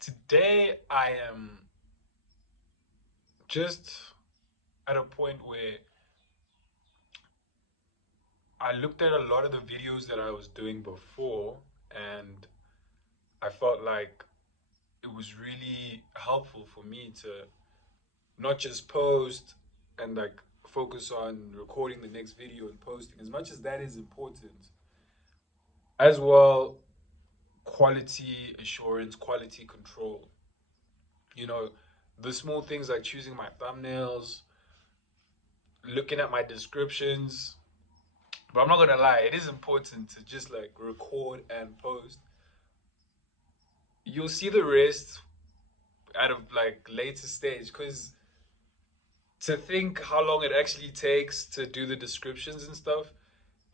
Today I am just at a point where I looked at a lot of the videos that I was doing before, and I felt like it was really helpful for me to not just post and like focus on recording the next video and posting, as much as that is important, as well quality assurance, quality control. You know, the small things like choosing my thumbnails, looking at my descriptions. But I'm not gonna lie, it is important to just like record and post. You'll see the rest at a like later stage, because to think how long it actually takes to do the descriptions and stuff,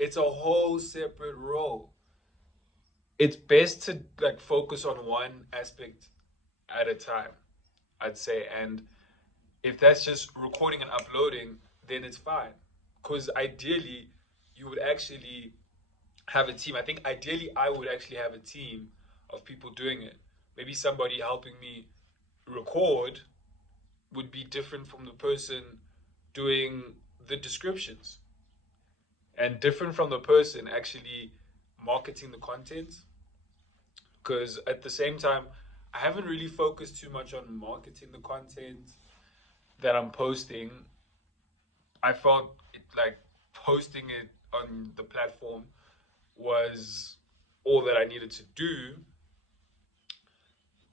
it's a whole separate role. It's best to like focus on one aspect at a time, I'd say. And if that's just recording and uploading, then it's fine. Because ideally, you would actually have a team. I think ideally I would actually have a team of people doing it. Maybe somebody helping me record would be different from the person doing the descriptions, and different from the person actually marketing the content. Because at the same time, I haven't really focused too much on marketing the content that I'm posting. I felt it like posting it on the platform was all that I needed to do.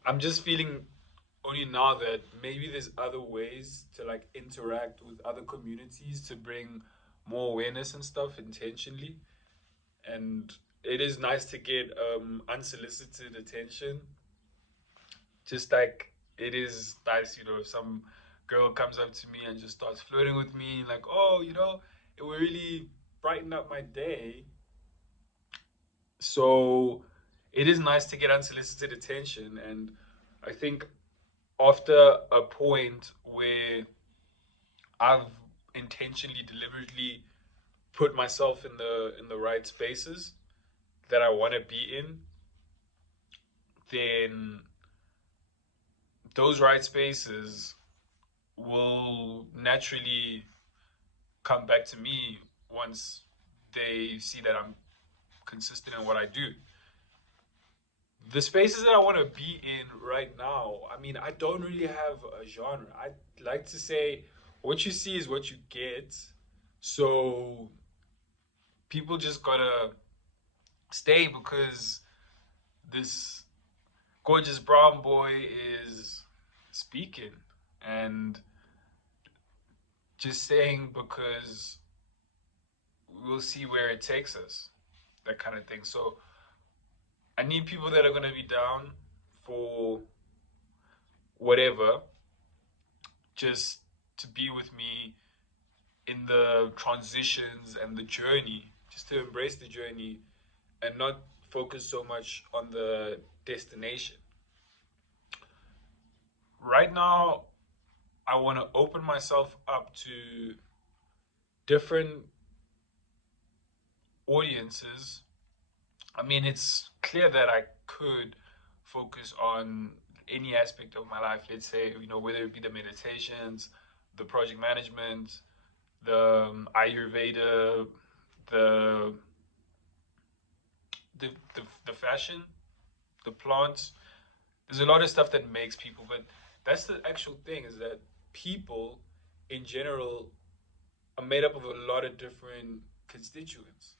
I'm just feeling only now that maybe there's other ways to like interact with other communities to bring more awareness and stuff intentionally. And it is nice to get unsolicited attention. Just like it is nice, if some girl comes up to me and just starts flirting with me, like, oh, it will really brighten up my day. So it is nice to get unsolicited attention. And I think after a point where I've intentionally, deliberately put myself in the right spaces that I want to be in, then those right spaces will naturally come back to me once they see that I'm consistent in what I do. The spaces that I want to be in right now, I mean, I don't really have a genre. I like to say what you see is what you get. So people just gotta stay because this gorgeous brown boy is speaking, and just saying because we'll see where it takes us, that kind of thing. So I need people that are gonna be down for whatever, just to be with me in the transitions and the journey, just to embrace the journey and not focus so much on the destination. Right now, I want to open myself up to different audiences. I mean, it's clear that I could focus on any aspect of my life. Let's say, whether it be the meditations, the project management, the Ayurveda, the the fashion, the plants. There's a lot of stuff that makes people, but that's the actual thing, is that people in general are made up of a lot of different constituents.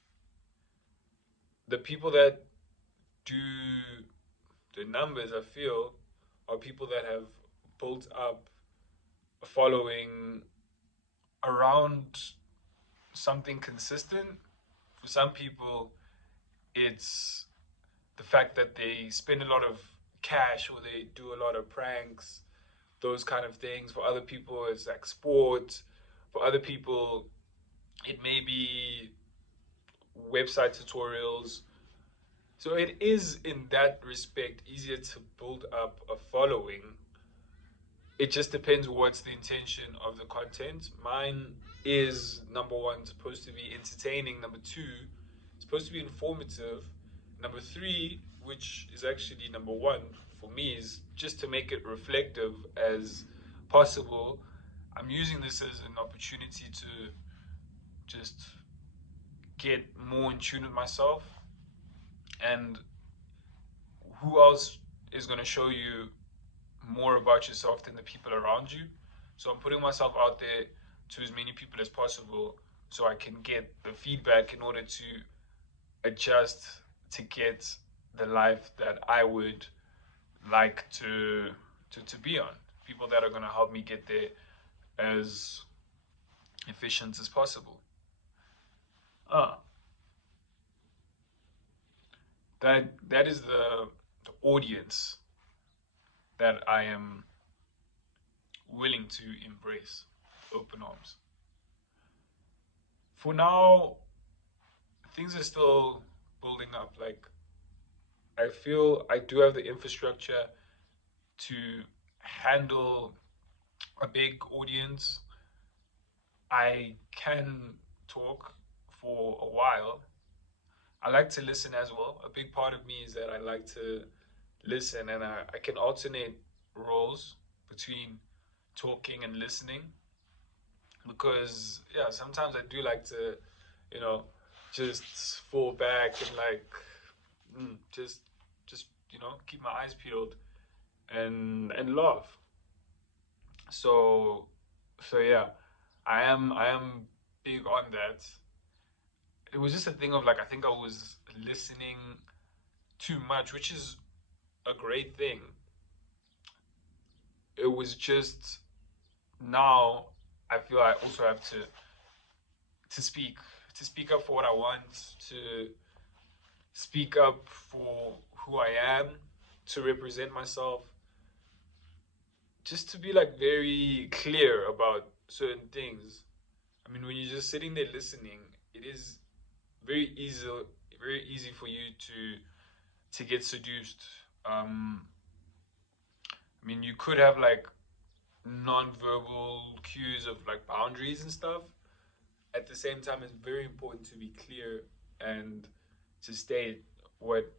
The people that do the numbers, I feel, are people that have built up a following around something consistent. For some people, it's the fact that they spend a lot of cash, or they do a lot of pranks, those kind of things. For other people, it's like sport. For other people, it may be website tutorials. So it is, in that respect, easier to build up a following. It just depends what's the intention of the content. Mine is, number one, supposed to be entertaining. Number two, supposed to be informative. Number three, which is actually number one for me is just to make it reflective as possible. I'm using this as an opportunity to just get more in tune with myself, and who else is going to show you more about yourself than the people around you. So I'm putting myself out there to as many people as possible so I can get the feedback in order to adjust to get the life that I would like to be on. People that are going to help me get there as efficient as possible. Uh, that is the audience that I am willing to embrace open arms. For now, things are still building up. Like, I feel I do have the infrastructure to handle a big audience. I can talk for a while. I like to listen as well. A big part of me is that I like to listen, and I can alternate roles between talking and listening, because yeah, sometimes I do like to, you know, just fall back and like just keep my eyes peeled and laugh. So yeah, I am big on that. It was just a thing of like, I think I was listening too much, which is a great thing. It was just, now I feel I also have to speak to speak up for what I want, to speak up for who I am, to represent myself, just to be like very clear about certain things. I mean, when you're just sitting there listening, it is very easy very easy for you to get seduced. I mean, you could have like non-verbal cues of like boundaries and stuff. At the same time, it's very important to be clear and to state what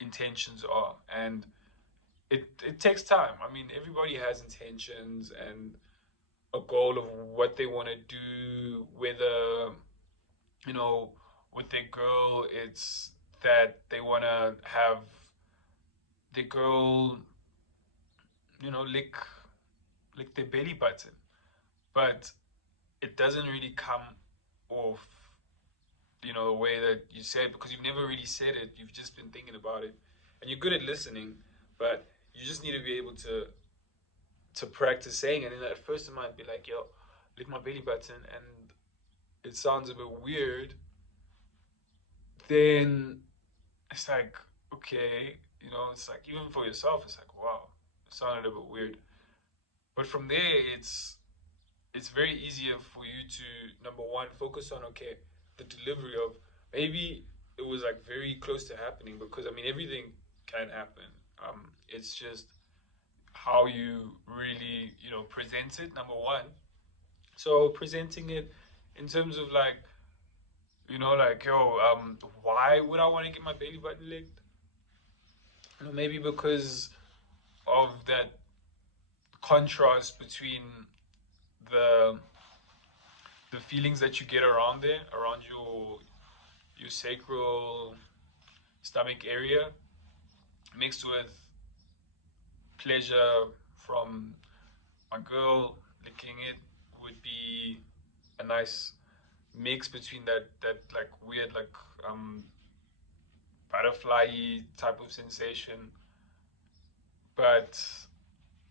intentions are. And it takes time. I mean, everybody has intentions and a goal of what they want to do, whether, you know, with their girl, it's that they want to have the girl, lick their belly button. But it doesn't really come off, the way that you said, because you've never really said it. You've just been thinking about it, and you're good at listening, but you just need to be able to practice saying it. And at first, it might be like, "Yo, lick my belly button," and it sounds a bit weird. Then it's like, okay, it's like, even for yourself, it's like, wow, it sounded a bit weird. But from there, it's very easier for you to, number one, focus on, okay, the delivery of, maybe it was like very close to happening, because I mean, everything can happen. It's just how you really, present it, number one. So presenting it in terms of like, like, yo, why would I want to get my belly button licked? Maybe because of that contrast between the the feelings that you get around there, around your sacral stomach area, mixed with pleasure from my girl licking it, would be a nice mix between that like weird, like butterfly type of sensation. But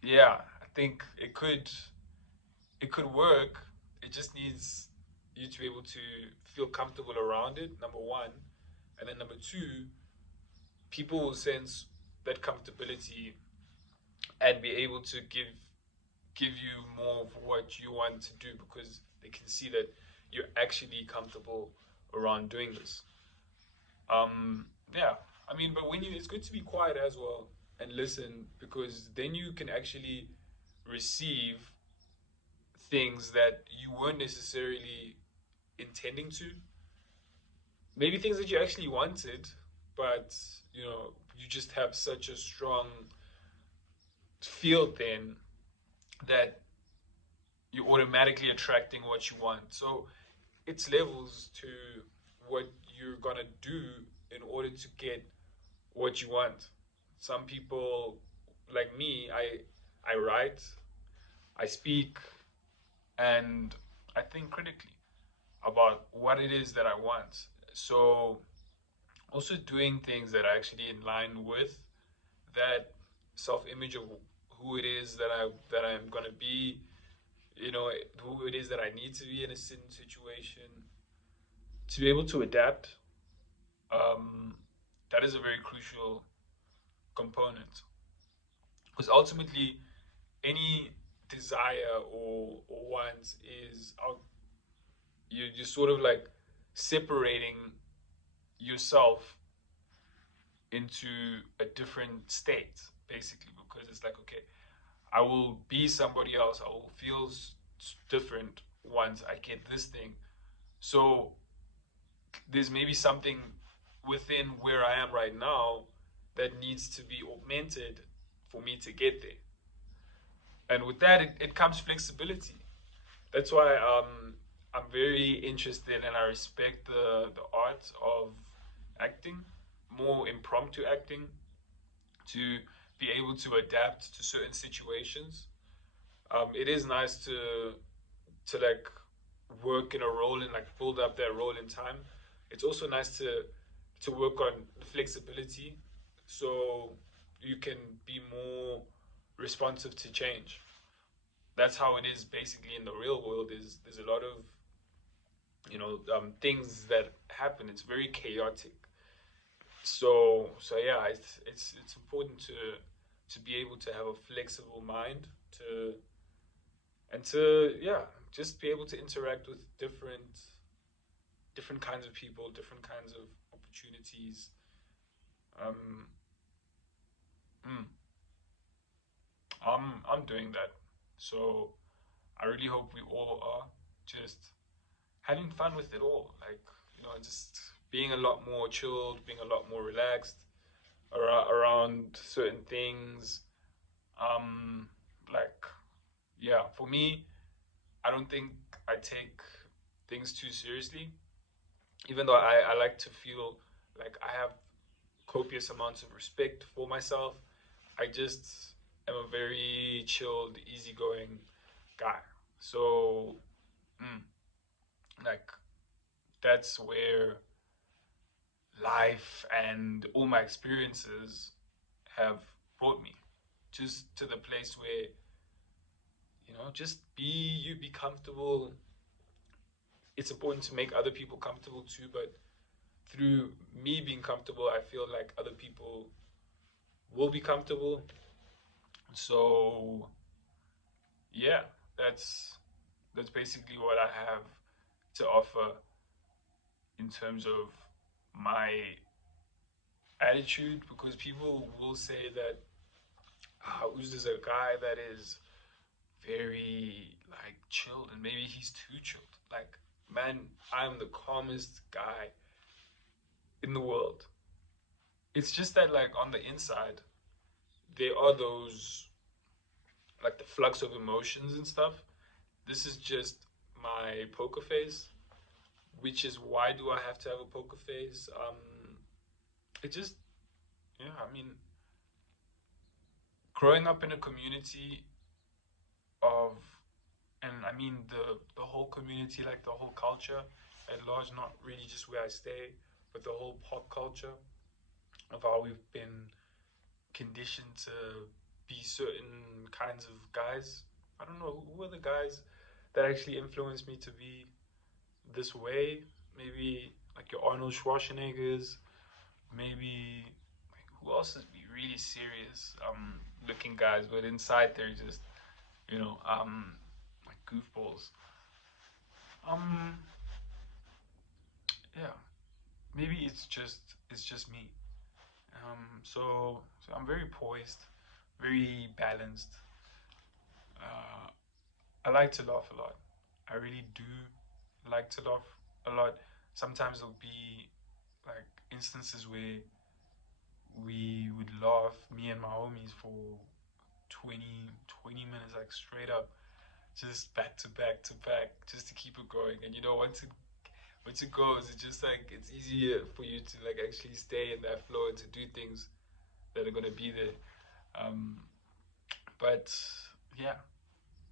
yeah, I think it could work. It just needs you to be able to feel comfortable around it, number one. And then number two, people will sense that comfortability and be able to give you more of what you want to do, because they can see that you're actually comfortable around doing this. Yeah, I mean, but it's good to be quiet as well and listen, because then you can actually receive things that you weren't necessarily intending to. Maybe things that you actually wanted, but you just have such a strong feel then that you're automatically attracting what you want. So it's levels to what you're gonna do in order to get what you want. Some people, like me, I write, I speak, and I think critically about what it is that I want. So also doing things that are actually in line with that self-image of who it is that I'm gonna be, who it is that I need to be in a certain situation, to be able to adapt. Um, that is a very crucial component because ultimately any desire or want is out. You're sort of like separating yourself into a different state, basically, because it's like, okay, I will be somebody else. I will feel different once I get this thing. So there's maybe something within where I am right now that needs to be augmented for me to get there. And with that, it comes flexibility. That's why I'm very interested and I respect the art of acting, more impromptu acting, to be able to adapt to certain situations. It is nice to like work in a role and like build up that role in time. It's also nice to work on the flexibility so you can be more responsive to change. That's how it is basically in the real world. There's a lot of things that happen. It's very chaotic. So yeah, it's important to be able to have a flexible mind to and to yeah just be able to interact with different kinds of people, different kinds of opportunities. Um, mm, I'm doing that. So I really hope we all are just having fun with it all. Like, just being a lot more chilled, being a lot more relaxed around certain things. Um, like, yeah, for me, I don't think I take things too seriously, even though I like to feel like I have copious amounts of respect for myself. I just am a very chilled, easygoing guy. So, mm, like, that's where life and all my experiences have brought me just to the place where, just be you, be comfortable. It's important to make other people comfortable too, but through me being comfortable, I feel like other people will be comfortable. So yeah, that's basically what I have to offer in terms of my attitude, because people will say that Uz is a guy that is very like chilled and maybe he's too chilled. Like, man, I'm the calmest guy in the world. It's just that like on the inside there are those like the flux of emotions and stuff. This is just my poker face, which is why do I have to have a poker face? It just, yeah, I mean, growing up in a community of, and I mean the whole community, like the whole culture at large, not really just where I stay, but the whole pop culture of how we've been conditioned to be certain kinds of guys. I don't know who are the guys that actually influenced me to be this way. Maybe like your Arnold Schwarzeneggers. Maybe like, who else is be really serious looking guys, but inside they're just like goofballs. Um, yeah, maybe it's just me. So I'm very poised, very balanced. Uh, I like to laugh a lot. I really do like to laugh a lot. Sometimes there'll be like instances where we would laugh, me and my homies, for 20 minutes, like straight up, just back to back to back, just to keep it going. And once it goes, it's just like it's easier for you to like actually stay in that flow and to do things that are gonna be there. Um, but yeah,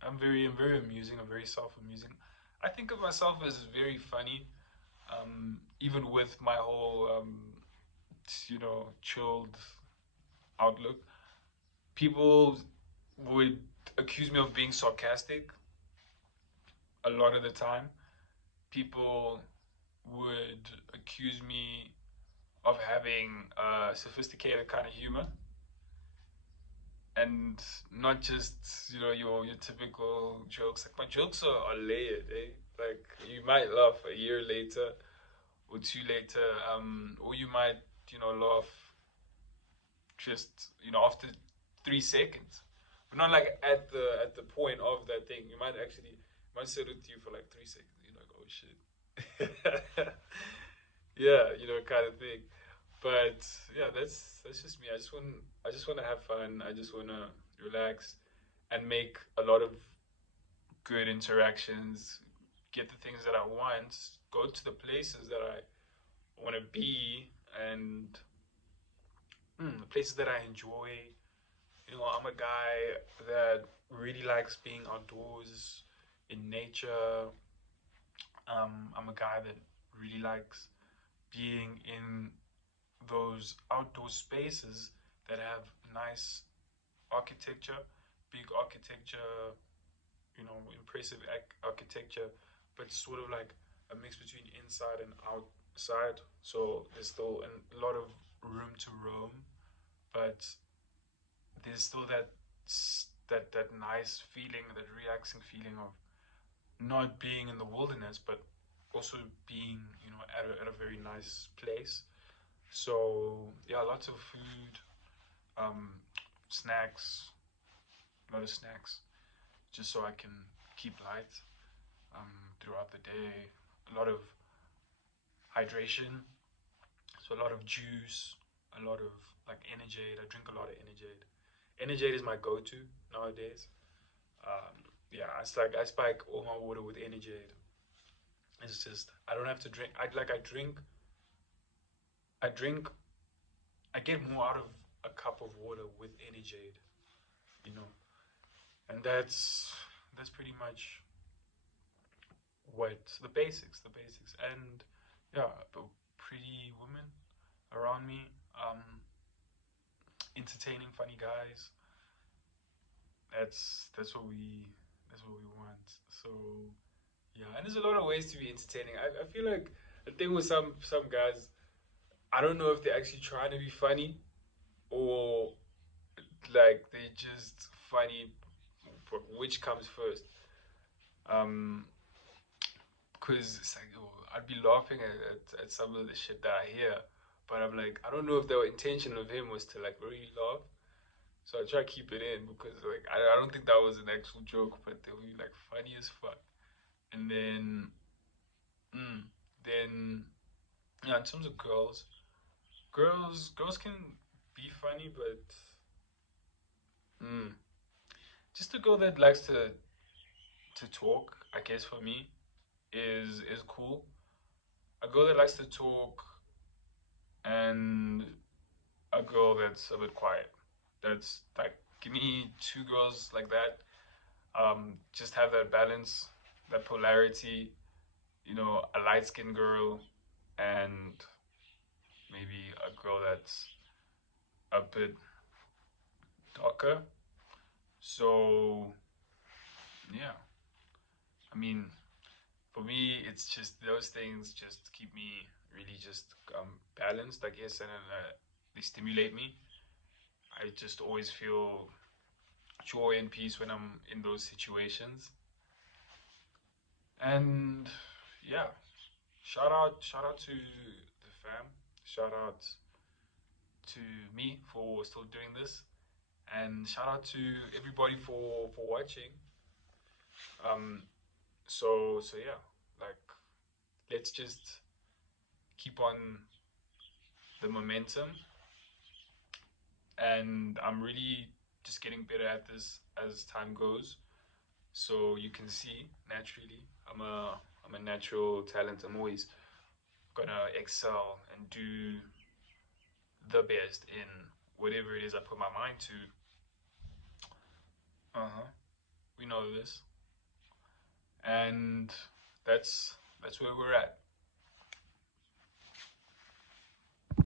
I'm very amusing. I'm very self-amusing. I think of myself as very funny, even with my whole chilled outlook. People would accuse me of being sarcastic a lot of the time. People would accuse me of having a sophisticated kind of humor and not just your typical jokes. Like my jokes are layered. Like you might laugh a year later or two later, or you might laugh just after 3 seconds, but not like at the point of that thing. You might actually might sit with you for like 3 seconds. You're like, oh shit. Yeah, kind of thing. But yeah, that's just me. I just want to have fun. I just want to relax and make a lot of good interactions, get the things that I want, go to the places that I want to be, and the places that I enjoy. I'm a guy that really likes being outdoors in nature. I'm a guy that really likes being in those outdoor spaces that have nice architecture, big architecture, impressive architecture, but sort of like a mix between inside and outside. So there's still a lot of room to roam, but there's still that nice feeling, that relaxing feeling of not being in the wilderness, but also being at a very nice place. So yeah, lots of food, um, snacks, a lot of snacks, just so I can keep light throughout the day. A lot of hydration, so a lot of juice, a lot of like Energade. I drink a lot of Energade. Energade is my go-to nowadays. Yeah, it's like I spike all my water with Energade. It's just I don't have to drink. I drink. I get more out of a cup of water with Energade, you know, and that's pretty much what the basics, and yeah, but pretty women around me, um, entertaining, funny guys. That's what we want. So yeah, and there's a lot of ways to be entertaining. I feel like the thing with some guys, I don't know if they're actually trying to be funny or like they just funny, but which comes first? Um, because it's like I'd be laughing at some of the shit that I hear, but I'm like I don't know if the intention of him was to like really laugh. So I try to keep it in because like I don't think that was an actual joke, but they were like funny as fuck. And mm, then yeah, in terms of girls can be funny, but mm, just a girl that likes to talk, I guess for me is cool. A girl that likes to talk and a girl that's a bit quiet. That's like give me two girls like that. Just have that balance, that polarity. A light skinned girl and maybe a girl that's a bit darker. So yeah, I mean, for me, it's just those things just keep me really just balanced, I guess, and they stimulate me. I just always feel joy and peace when I'm in those situations. And yeah, shout out to the fam. Shout out to me for still doing this, and shout out to everybody for watching. Um, so yeah, like let's just keep on the momentum, and I'm really just getting better at this as time goes. So you can see naturally, I'm a natural talent. I'm always gonna excel and do the best in whatever it is I put my mind to. We know this, and that's where we're at.